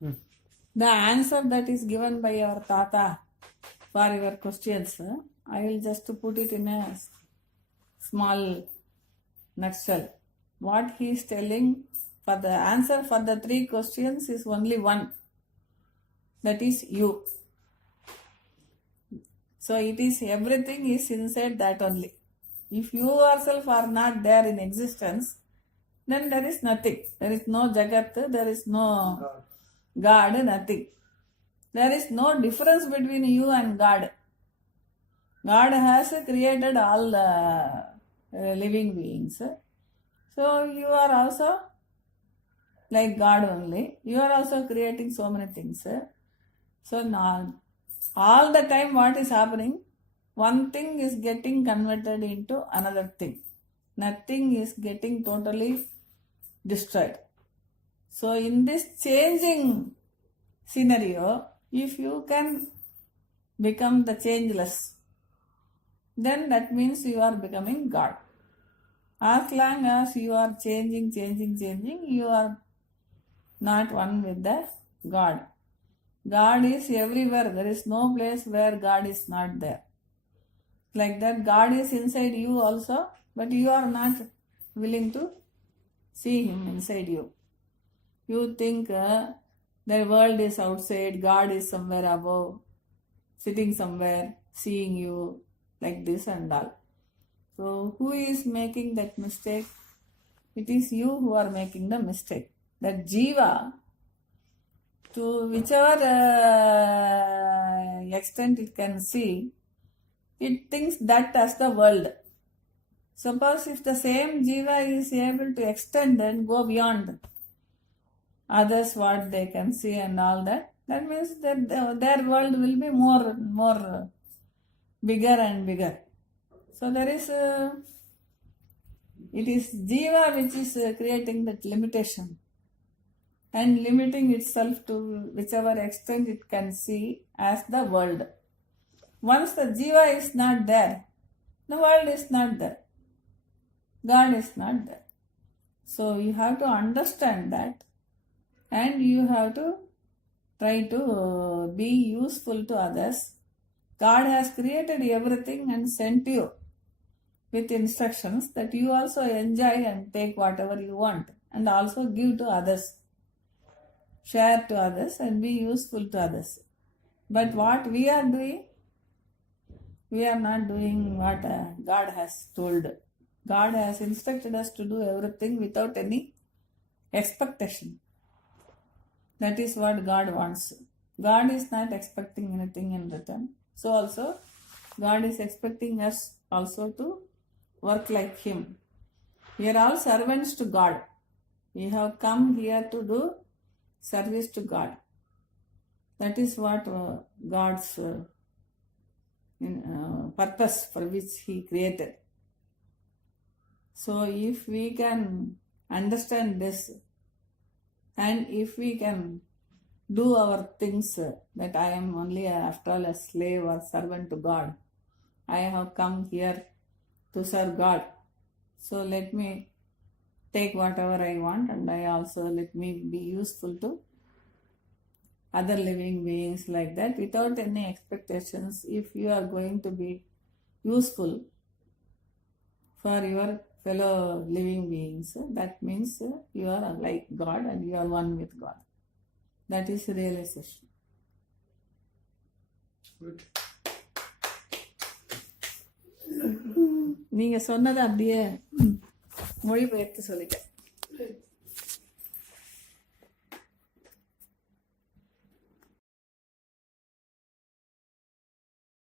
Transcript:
The answer that is given by your Tata for your questions, I will just put it in a small nutshell. What he is telling, for the answer for the 3 questions is only one, that is you. So it is, everything is inside that only. If you yourself are not there in existence, then there is nothing. There is no Jagat, there is no God, nothing. There is no difference between you and God. God has created all living beings. So you are also like God only. You are also creating so many things. So now, all the time what is happening, one thing is getting converted into another thing. Nothing is getting totally destroyed. So in this changing scenario, if you can become the changeless, then that means you are becoming God. As long as you are changing, you are not one with the God. God is everywhere. There is no place where God is not there. Like that, God is inside you also, but you are not willing to see Him inside you. You think the world is outside, God is somewhere above, sitting somewhere, seeing you like this and all. So who is making that mistake? It is you who are making the mistake. That Jiva, to whichever extent it can see, it thinks that as the world. Suppose if the same Jiva is able to extend and go beyond others what they can see and all that, that means that their world will be more bigger and bigger. So there is, it is Jiva which is creating that limitation and limiting itself to whichever extent it can see as the world. Once the Jiva is not there, the world is not there. God is not there. So you have to understand that, and you have to try to be useful to others. God has created everything and sent you with instructions that you also enjoy and take whatever you want and also give to others. Share to others and be useful to others. But what we are doing, we are not doing what God has told. God has instructed us to do everything without any expectation. That is what God wants. God is not expecting anything in return. So also, God is expecting us also to work like Him. We are all servants to God. We have come here to do service to God. That is what God's purpose for which He created. So if we can understand this, and if we can do our things, that I am only after all a slave or servant to God. I have come here to serve God. So let me take whatever I want, and I also let me be useful to other living beings like that without any expectations. If you are going to be useful for your fellow living beings, that means you are like God and you are one with God. That is realization. Good. நீங்க சொன்னதை அப்படியே மொழிபெயர்த்து சொல்லிட்டேன்.